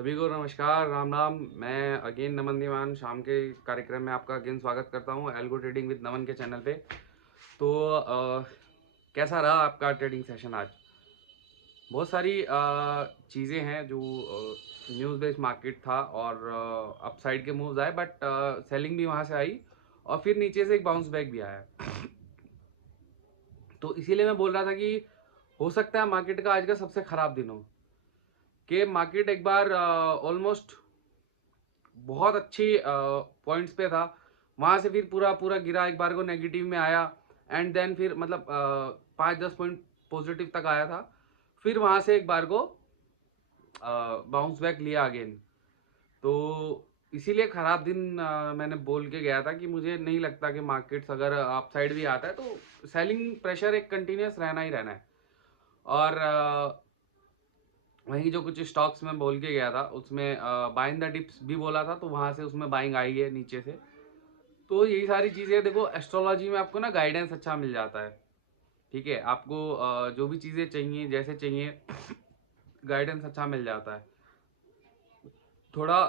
सभी को नमस्कार, राम राम। मैं अगेन नमन दीवान शाम के कार्यक्रम में आपका अगेन स्वागत करता हूँ एल्गो ट्रेडिंग विद नमन के चैनल पे। तो कैसा रहा आपका ट्रेडिंग सेशन आज? बहुत सारी चीज़ें हैं जो न्यूज़ बेस्ड मार्केट था और अपसाइड के मूव्स आए, बट सेलिंग भी वहाँ से आई और फिर नीचे से एक बाउंस बैक भी आया। तो इसीलिए मैं बोल रहा था कि हो सकता है मार्केट का आज का सबसे खराब दिन हो, कि मार्केट एक बार ऑलमोस्ट बहुत अच्छी पॉइंट्स पे था, वहां से फिर पूरा पूरा गिरा, एक बार को नेगेटिव में आया एंड देन फिर मतलब 5-10 पॉइंट पॉजिटिव तक आया था, फिर वहां से एक बार को बाउंस बैक लिया अगेन। तो इसीलिए खराब दिन मैंने बोल के गया था कि मुझे नहीं लगता कि मार्केट्स अगर अपसाइड भी आता है तो सेलिंग प्रेशर एक कंटिन्यूस रहना ही रहना है। और वहीं जो कुछ स्टॉक्स में बोल के गया था उसमें बाइंग द डिप्स भी बोला था, तो वहां से उसमें बाइंग आई है नीचे से। तो यही सारी चीजें देखो, एस्ट्रोलॉजी में आपको ना गाइडेंस अच्छा मिल जाता है। ठीक है, आपको जो भी चीजें चाहिए जैसे चाहिए गाइडेंस अच्छा मिल जाता है। थोड़ा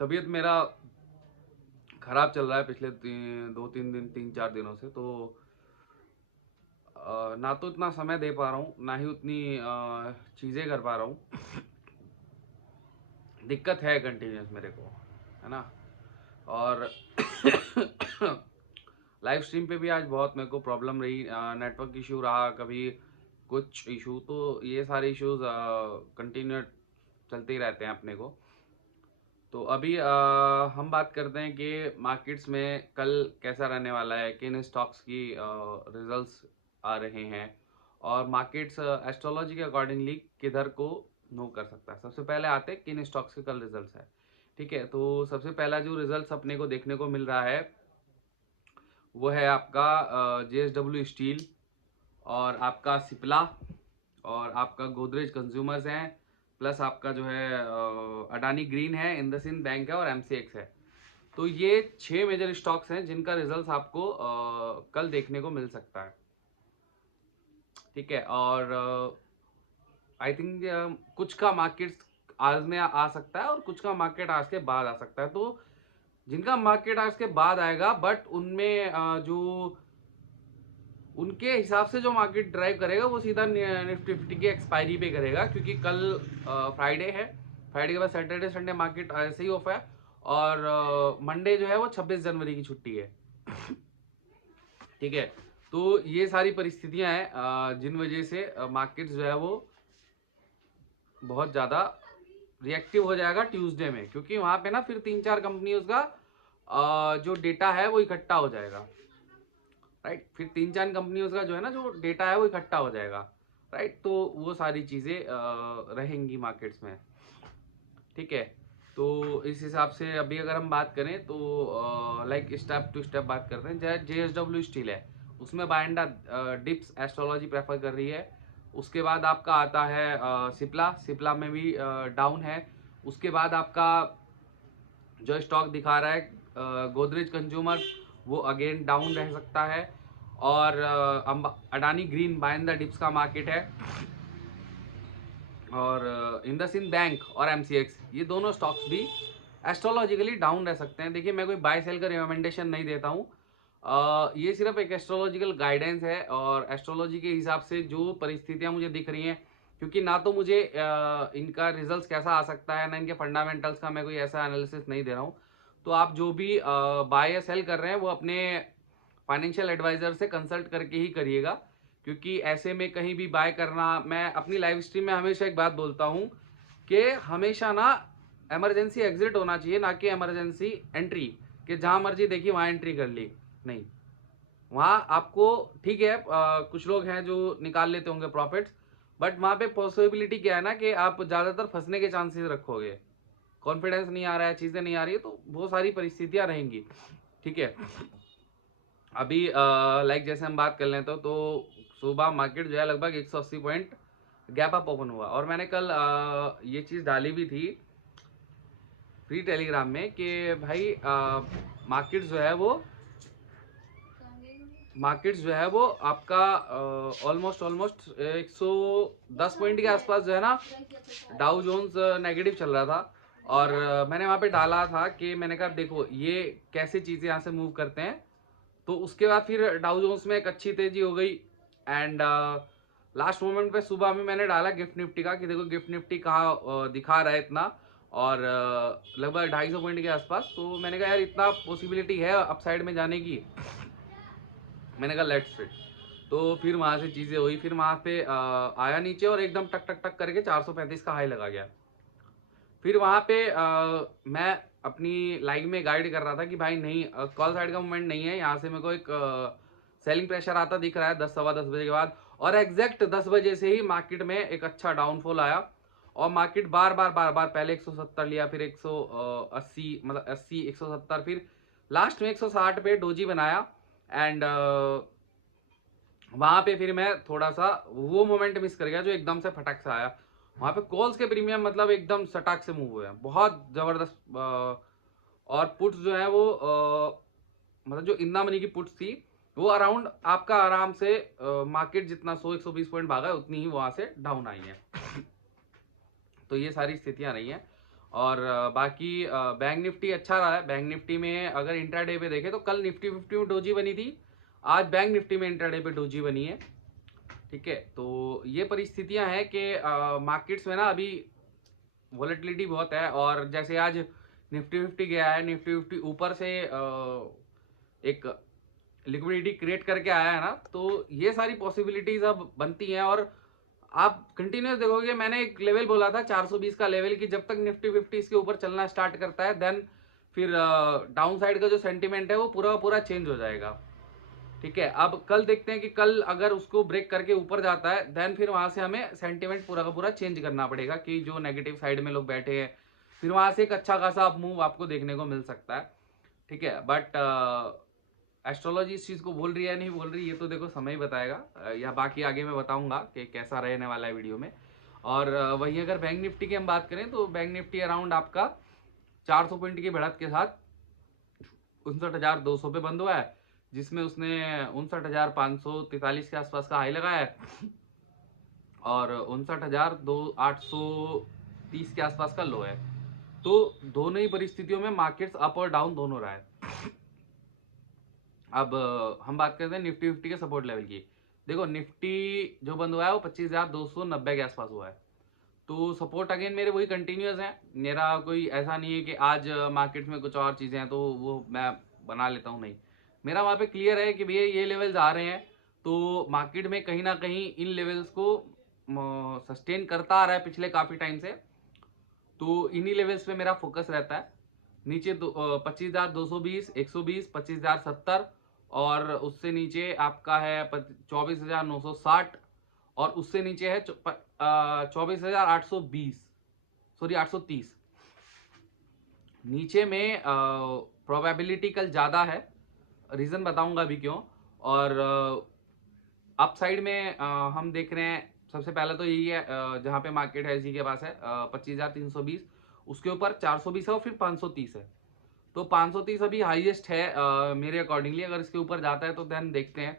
तबीयत मेरा खराब चल रहा है पिछले 2-3 दिन 3-4 दिनों से। तो ना तो इतना समय दे पा रहा हूँ, ना ही उतनी चीजें कर पा रहा हूँ। दिक्कत है कंटिन्यूस मेरे को, है ना। और लाइव स्ट्रीम पे भी आज बहुत मेरे को प्रॉब्लम रही, नेटवर्क इशू रहा, कभी कुछ इशू, तो ये सारे इश्यूज कंटिन्यू चलते ही रहते हैं अपने को। तो अभी हम बात करते हैं कि मार्केट्स में कल कैसा रहने वाला है, किन स्टॉक्स की रिजल्ट्स आ रहे हैं और मार्केट्स एस्ट्रोलॉजी के अकॉर्डिंगली किधर को मूव कर सकता है। सबसे पहले आते हैं किन स्टॉक्स के कल रिजल्ट्स है। ठीक है, तो सबसे पहला जो रिजल्ट्स अपने को देखने को मिल रहा है वो है आपका JSW स्टील और आपका सिप्ला और आपका गोदरेज कंज्यूमर्स हैं, प्लस आपका जो है अडानी ग्रीन है, इंडसइंड बैंक है और MCX है। तो ये 6 मेजर स्टॉक्स हैं जिनका रिजल्ट आपको कल देखने को मिल सकता है। ठीक है, और आई थिंक कुछ का मार्केट आज में आ सकता है और कुछ का मार्केट आज के बाद आ सकता है। तो जिनका मार्केट आज के बाद आएगा, बट उनमें जो उनके हिसाब से जो मार्केट ड्राइव करेगा वो सीधा निफ्टी 50 की एक्सपायरी पे करेगा, क्योंकि कल फ्राइडे है। फ्राइडे के बाद सैटरडे संडे मार्केट ऐसे ही ऑफ है और मंडे जो है वो 26 जनवरी की छुट्टी है। ठीक है, तो ये सारी परिस्थितियां हैं जिन वजह से मार्केट जो है वो बहुत ज़्यादा रिएक्टिव हो जाएगा ट्यूसडे में, क्योंकि वहां पे ना फिर 3-4 कंपनियों का जो डेटा है वो इकट्ठा हो जाएगा। राइट, फिर 3-4 कंपनियों का जो है ना जो डेटा है वो इकट्ठा हो जाएगा। राइट, तो वो सारी चीज़ें रहेंगी मार्केट्स में। ठीक है, तो इस हिसाब से अभी अगर हम बात करें तो लाइक स्टेप टू स्टेप बात करते हैं। जैसे JSW स्टील है, उसमें बाइंडा डिप्स एस्ट्रोलॉजी प्रेफर कर रही है। उसके बाद आपका आता है सिप्ला, सिप्ला में भी डाउन है। उसके बाद आपका जो स्टॉक दिखा रहा है गोदरेज कंज्यूमर, वो अगेन डाउन रह सकता है। और Adani green by the dips का मार्केट है। और इंडसइंड बैंक और MCX ये दोनों स्टॉक्स भी एस्ट्रोलॉजिकली डाउन रह सकते हैं। देखिए, मैं कोई बाय सेल का रिकमेंडेशन नहीं देता हूँ, ये सिर्फ एक एस्ट्रोलॉजिकल गाइडेंस है और एस्ट्रोलॉजी के हिसाब से जो परिस्थितियां मुझे दिख रही हैं, क्योंकि ना तो मुझे इनका रिजल्ट कैसा आ सकता है ना इनके फंडामेंटल्स का मैं कोई ऐसा एनालिसिस नहीं दे रहा हूँ। तो आप जो भी बाय या सेल कर रहे हैं वो अपने फाइनेंशियल एडवाइजर से कंसल्ट करके ही करिएगा, क्योंकि ऐसे में कहीं भी बाय करना, मैं अपनी लाइव स्ट्रीम में हमेशा एक बात बोलता हूँ कि हमेशा ना इमरजेंसी एग्जिट होना चाहिए, ना कि इमरजेंसी एंट्री, कि जहां मर्जी देखिए वहां एंट्री कर ली। नहीं, वहां आपको ठीक है कुछ लोग हैं जो निकाल लेते होंगे प्रॉफिट्स, बट वहां पे पॉसिबिलिटी क्या है ना कि आप ज्यादातर फंसने के चांसेस रखोगे। कॉन्फिडेंस नहीं आ रहा है, चीजें नहीं आ रही है, तो बहुत सारी परिस्थितियां रहेंगी। ठीक है, अभी लाइक जैसे हम बात कर लें तो सुबह मार्केट जो है लगभग 180 पॉइंट गैप अप ओपन हुआ और मैंने कल ये चीज़ डाली भी थी फ्री टेलीग्राम में कि भाई मार्केट जो है वो मार्केट्स जो है वो आपका ऑलमोस्ट ऑलमोस्ट 110 पॉइंट के आसपास जो है ना, डाउ जोन्स नेगेटिव चल रहा था। और मैंने वहाँ पे डाला था कि मैंने कहा देखो ये कैसे चीज़ें यहाँ से मूव करते हैं। तो उसके बाद फिर डाउ जोन्स में एक अच्छी तेजी हो गई। एंड लास्ट मोमेंट पे सुबह में मैंने डाला गिफ्ट निफ्टी का कि देखो गिफ्ट निफ्टी कहाँ दिखा रहा है इतना, और लगभग 250 पॉइंट के आसपास। तो मैंने कहा यार इतना पॉसिबिलिटी है अपसाइड में जाने की, मैंने कहा लेट्स फिट। तो फिर वहां से चीजें हुई, फिर वहां पे आया नीचे और एकदम टक टक टक करके 435 का हाई लगा गया। फिर वहां पे मैं अपनी लाइव में गाइड कर रहा था कि भाई नहीं, कॉल साइड का मूवमेंट नहीं है, यहाँ से मेरे को एक सेलिंग प्रेशर आता दिख रहा है 10 सवा 10 बजे के बाद। और एग्जैक्ट 10 बजे से ही मार्केट में एक अच्छा डाउनफॉल आया, और मार्केट बार बार बार बार पहले 170 लिया, फिर 180, मतलब 80 170, फिर लास्ट में 160 पे डोजी बनाया। एंड वहां पे फिर मैं थोड़ा सा वो मोमेंट मिस कर गया जो एकदम से फटक से आया। वहां पे कॉल्स के प्रीमियम मतलब एकदम सटाक से मूव हुए हैं, बहुत जबरदस्त। और पुट्स जो है वो मतलब जो इंदा मनी की पुट्स थी वो अराउंड आपका आराम से मार्केट जितना 100-120 पॉइंट भागा है उतनी ही वहां से डाउन आई है। तो ये सारी स्थितियां रही हैं। और बाकी बैंक निफ्टी अच्छा रहा है। बैंक निफ्टी में अगर इंट्राडे पे देखें तो कल निफ्टी 50 में डोजी बनी थी, आज बैंक निफ्टी में इंट्राडे पे डोजी बनी है। ठीक है, तो ये परिस्थितियां हैं कि मार्केट्स में ना अभी वॉलेटिलिटी बहुत है। और जैसे आज निफ्टी 50 गया है, निफ्टी 50 ऊपर से एक लिक्विडिटी क्रिएट करके आया है ना, तो ये सारी पॉसिबिलिटीज अब बनती हैं। और आप कंटिन्यूस देखोगे, मैंने एक लेवल बोला था 420 का लेवल, कि जब तक निफ्टी 50 इसके ऊपर चलना स्टार्ट करता है देन फिर डाउन साइड का जो सेंटीमेंट है वो पूरा पूरा चेंज हो जाएगा। ठीक है, अब कल देखते हैं कि कल अगर उसको ब्रेक करके ऊपर जाता है देन फिर वहां से हमें सेंटीमेंट पूरा का पूरा चेंज करना पड़ेगा, कि जो नेगेटिव साइड में लोग बैठे हैं फिर वहां से एक अच्छा खासा मूव आपको देखने को मिल सकता है। ठीक है, बट एस्ट्रोलॉजी इस चीज को बोल रही है नहीं बोल रही, ये तो देखो समय ही बताएगा, या बाकी आगे मैं बताऊंगा कि कैसा रहने वाला है वीडियो में। और वही अगर बैंक निफ्टी की हम बात करें तो बैंक निफ्टी अराउंड आपका 400 पॉइंट की बढ़त के साथ 59,200 पे बंद हुआ है, जिसमें उसने 59,543 के आसपास का हाई लगाया है, और 59,830 के आसपास का लो है। तो दोनों ही परिस्थितियों में मार्केट्स अप और डाउन दोनों रहा है। अब हम बात करते हैं निफ्टी 50 के सपोर्ट लेवल की। देखो निफ्टी जो बंद हुआ है वो 25,290 के आसपास हुआ है। तो सपोर्ट अगेन मेरे वही कंटिन्यूस है, मेरा कोई ऐसा नहीं है कि आज मार्केट में कुछ और चीज़ें हैं तो वो मैं बना लेता हूँ, नहीं। मेरा वहाँ पे क्लियर है कि भैया ये लेवल्स आ रहे हैं, तो मार्केट में कहीं ना कहीं इन लेवल्स को सस्टेन करता आ रहा है पिछले काफ़ी टाइम से। तो इन्हीं लेवल्स पे मेरा फोकस रहता है। नीचे 25,220, 120, 25,070, और उससे नीचे आपका है 24,960, और उससे नीचे है 24,820, सॉरी 830। नीचे में प्रोबेबिलिटी कल ज़्यादा है, रीज़न बताऊंगा अभी क्यों। और अप साइड में हम देख रहे हैं, सबसे पहले तो यही है जहाँ पे मार्केट है इसी के पास है 25,320, उसके ऊपर 420 है और फिर 530 है। तो 530 अभी हाईएस्ट है मेरे अकॉर्डिंगली। अगर इसके ऊपर जाता है तो देन देखते हैं।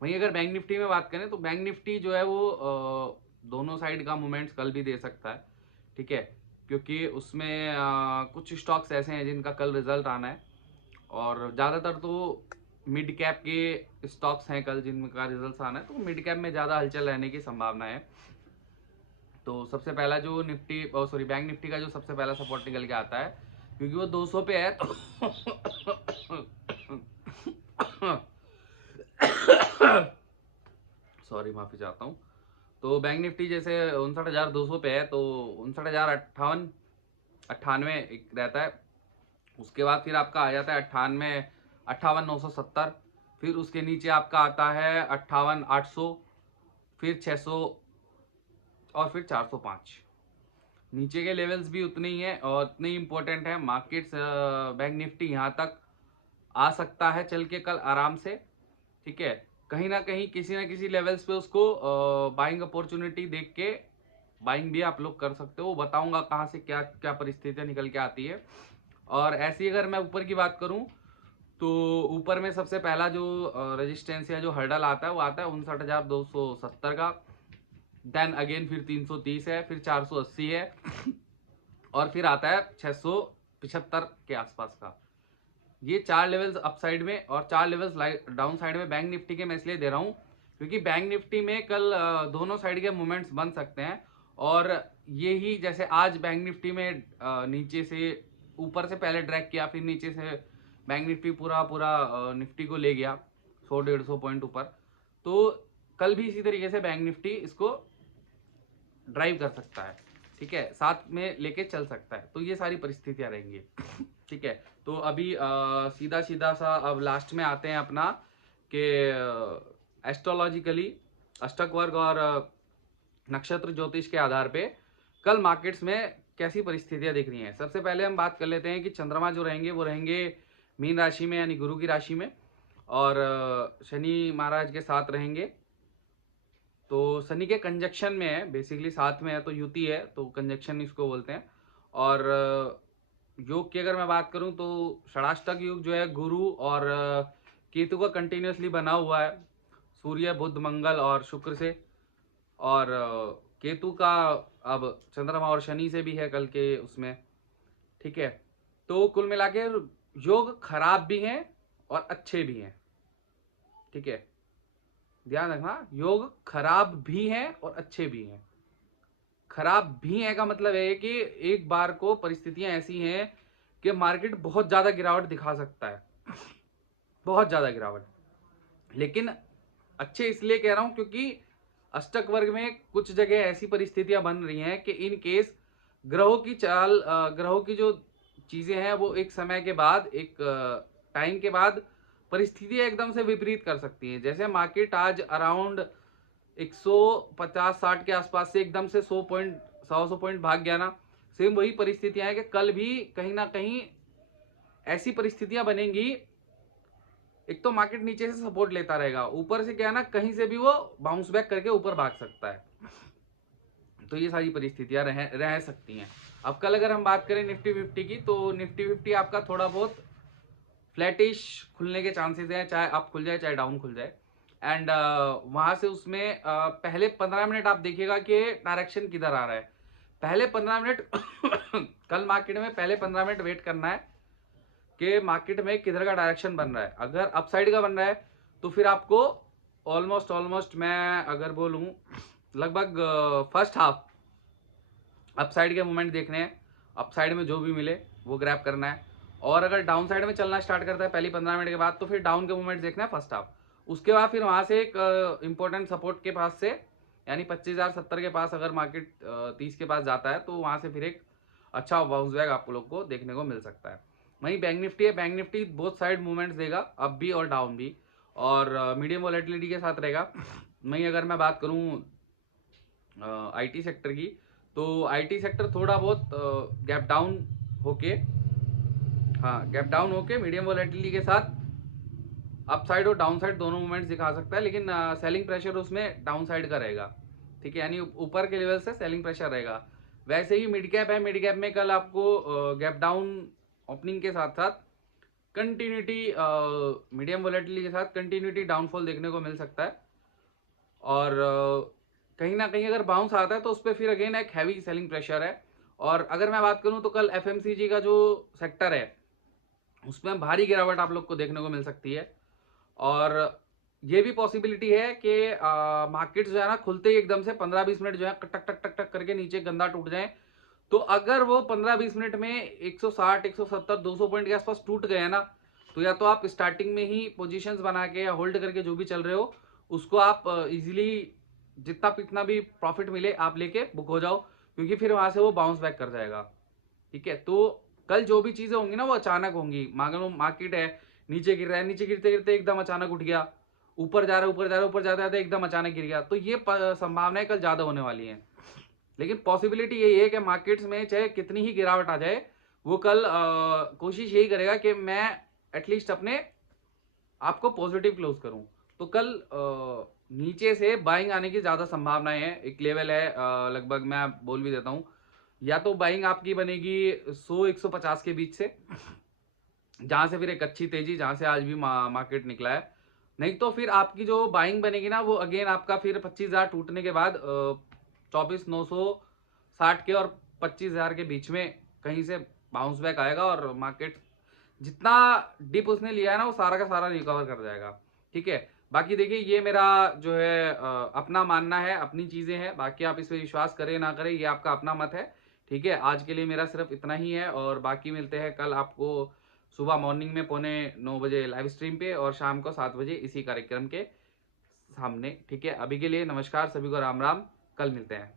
वहीं अगर बैंक निफ्टी में बात करें तो बैंक निफ्टी जो है वो दोनों साइड का मूवमेंट्स कल भी दे सकता है। ठीक है, क्योंकि उसमें कुछ स्टॉक्स ऐसे हैं जिनका कल रिजल्ट आना है, और ज़्यादातर तो मिड कैप के स्टॉक्स हैं कल जिनका रिजल्ट आना है, तो मिड कैप में ज़्यादा हलचल रहने की संभावना है। तो सबसे पहला जो निफ्टी सॉरी बैंक निफ्टी का जो सबसे पहला सपोर्ट निकल के आता है, क्योंकि वो 200 पे है तो सॉरी माफी चाहता हूँ। तो बैंक निफ्टी जैसे 59,200 पे है, तो 59,058 एक रहता है। उसके बाद फिर आपका आ जाता है 58,970, फिर उसके नीचे आपका आता है 58,800, फिर 600, और फिर 405। नीचे के लेवल्स भी उतने ही हैं और उतने ही इंपॉर्टेंट है। मार्केट्स बैंक निफ्टी यहाँ तक आ सकता है चल के कल आराम से। ठीक है, कहीं ना कहीं किसी ना किसी लेवल्स पे उसको बाइंग अपॉर्चुनिटी देख के बाइंग भी आप लोग कर सकते हो। बताऊंगा कहाँ से क्या क्या परिस्थितियां निकल के आती है। और ऐसी अगर मैं ऊपर की बात करूं तो ऊपर में सबसे पहला जो रेजिस्टेंस या जो हर्डल आता है वो आता है 59,270 का। देन अगेन फिर 330 है, फिर 480 है, और फिर आता है 675 के आसपास का। ये 4 लेवल्स अप साइड में और 4 लेवल्स डाउन साइड में बैंक निफ्टी के मैं इसलिए दे रहा हूँ क्योंकि बैंक निफ्टी में कल दोनों साइड के मूवमेंट्स बन सकते हैं। और यही जैसे आज बैंक निफ्टी में नीचे से ऊपर से पहले ड्रैग किया, फिर नीचे से बैंक निफ्टी पूरा पूरा निफ्टी को ले गया 100-150 पॉइंट ऊपर। तो कल भी इसी तरीके से बैंक निफ्टी इसको ड्राइव कर सकता है, ठीक है, साथ में लेके चल सकता है। तो ये सारी परिस्थितियां रहेंगी, ठीक है। तो अभी सीधा सीधा सा अब लास्ट में आते हैं अपना कि एस्ट्रोलॉजिकली अष्टक वर्ग और नक्षत्र ज्योतिष के आधार पे कल मार्केट्स में कैसी परिस्थितियां दिख रही हैं। सबसे पहले हम बात कर लेते हैं कि चंद्रमा जो रहेंगे वो रहेंगे मीन राशि में, यानी गुरु की राशि में, और शनि महाराज के साथ रहेंगे। तो शनि के कंजक्शन में है, बेसिकली साथ में है तो युति है, तो कंजक्शन इसको बोलते हैं। और योग की अगर मैं बात करूं तो षडाष्टक योग जो है गुरु और केतु का कंटिन्यूसली बना हुआ है, सूर्य बुध मंगल और शुक्र से, और केतु का अब चंद्रमा और शनि से भी है कल के उसमें, ठीक है। तो कुल मिला के योग खराब भी हैं और अच्छे भी हैं, ठीक है, ध्यान रखना, योग खराब भी हैं और अच्छे भी हैं। खराब भी है का मतलब है कि एक बार को परिस्थितियां ऐसी हैं कि मार्केट बहुत ज्यादा गिरावट दिखा सकता है, बहुत ज्यादा गिरावट। लेकिन अच्छे इसलिए कह रहा हूं क्योंकि अष्टक वर्ग में कुछ जगह ऐसी परिस्थितियां बन रही हैं कि इन केस ग्रहों की चाल, ग्रहों की जो चीजें हैं वो एक समय के बाद, एक टाइम के बाद परिस्थितियां एकदम से विपरीत कर सकती हैं। जैसे मार्केट आज अराउंड 150-60 के आसपास से एकदम से 100 पॉइंट भाग गया ना, सेम वही परिस्थितियां हैं कि कल भी कहीं ना कहीं ऐसी परिस्थितियां बनेंगी। एक तो मार्केट नीचे से सपोर्ट लेता रहेगा, ऊपर से क्या है ना, कहीं से भी वो बाउंस बैक करके ऊपर भाग सकता है। तो ये सारी परिस्थितियां रह सकती हैं। अब कल अगर हम बात करें निफ्टी 50 की, तो निफ्टी 50 आपका थोड़ा बहुत फ्लैटिश खुलने के चांसेस हैं, चाहे अप खुल जाए चाहे डाउन खुल जाए। एंड वहां से उसमें पहले 15 मिनट आप देखिएगा कि डायरेक्शन किधर आ रहा है। पहले 15 मिनट कल मार्केट में पहले 15 मिनट वेट करना है कि मार्केट में किधर का डायरेक्शन बन रहा है। अगर अपसाइड का बन रहा है तो फिर आपको ऑलमोस्ट मैं अगर बोलूं लगभग फर्स्ट हाफ अपसाइड के मूवमेंट देखने हैं, अपसाइड में जो भी मिले वो ग्रैब करना है। और अगर डाउन साइड में चलना स्टार्ट करता है पहली 15 मिनट के बाद तो फिर डाउन के मूवमेंट देखना है फर्स्ट हाफ। उसके बाद फिर वहां से एक इंपॉर्टेंट सपोर्ट के पास से, यानी 25,070 के पास अगर मार्केट 30 के पास जाता है तो वहां से फिर एक अच्छा बाउंस बैक आप लोग को देखने को मिल सकता है। वहीं बैंक निफ्टी है, bank Nifty both side movements देगा, अप भी और डाउन भी, और मीडियम वॉलेटिलिटी के साथ रहेगा। वहीं अगर मैं बात करूं आईटी सेक्टर की, तो आईटी सेक्टर थोड़ा बहुत गैप डाउन होके, हाँ गैप डाउन होके मीडियम वॉलेटिलिटी के साथ अप साइड और डाउन साइड दोनों मूवमेंट्स दिखा सकता है, लेकिन सेलिंग प्रेशर उसमें डाउन साइड का रहेगा, ठीक है, यानी ऊपर के लेवल से सेलिंग प्रेशर रहेगा। वैसे ही मिड कैप है, मिड कैप में कल आपको गैप डाउन ओपनिंग के साथ साथ कंटिन्यूटी, मीडियम वॉलेटिलिटी के साथ कंटिन्यूटी डाउनफॉल देखने को मिल सकता है। और कहीं ना कहीं अगर बाउंस आता है तो उस पर फिर अगेन एक हैवी सेलिंग प्रेशर है। और अगर मैं बात करूं तो कल एफएमसीजी का जो सेक्टर है उसमें भारी गिरावट आप लोग को देखने को मिल सकती है। और ये भी पॉसिबिलिटी है कि मार्केट जो है ना खुलते ही एकदम से 15-20 मिनट जो है टक टक टक टक करके नीचे गंदा टूट जाए। तो अगर वो 15-20 मिनट में 160, 170, 200 पॉइंट के आसपास टूट गए ना, तो या तो आप स्टार्टिंग में ही पोजीशंस बना के या होल्ड करके जो भी चल रहे हो उसको आप इजीली जितना कितना भी प्रॉफिट मिले आप लेके बुक हो जाओ, क्योंकि फिर वहां से वो बाउंस बैक कर जाएगा, ठीक है। तो कल जो भी चीजें होंगी ना वो अचानक होंगी। मार्केट है नीचे गिर रहा है, नीचे गिरते गिरते एकदम अचानक उठ गया, ऊपर जा रहा है, ऊपर जा रहा है, ऊपर जाते जाते एकदम अचानक गिर गया, तो ये संभावनाएं कल ज्यादा होने वाली हैं। लेकिन पॉसिबिलिटी यही है कि मार्केट्स में चाहे कितनी ही गिरावट आ जाए, वो कल कोशिश यही करेगा कि मैं एटलीस्ट अपने आपको पॉजिटिव क्लोज करूं। तो कल नीचे से बाइंग आने की ज्यादा संभावनाएं है। एक लेवल है लगभग मैं बोल भी देता हूं, या तो बाइंग आपकी बनेगी 100-150 के बीच से, जहां से फिर एक अच्छी तेजी, जहां से आज भी मार्केट निकला है। नहीं तो फिर आपकी जो बाइंग बनेगी ना, वो अगेन आपका फिर 25,000 टूटने के बाद 24,960 के और 25,000 के बीच में कहीं से बाउंस बैक आएगा और मार्केट जितना डिप उसने लिया है ना, वो सारा का सारा रिकवर कर जाएगा। ठीक है, बाकी देखिए ये मेरा जो है अपना मानना है, अपनी चीजें हैं, बाकी आप इस पे विश्वास करें ना करें, ये आपका अपना मत है। ठीक है, आज के लिए मेरा सिर्फ इतना ही है, और बाकी मिलते हैं कल आपको सुबह मॉर्निंग में 8:45 लाइव स्ट्रीम पे, और शाम को 7 बजे इसी कार्यक्रम के सामने। ठीक है, अभी के लिए नमस्कार, सभी को राम राम, कल मिलते हैं।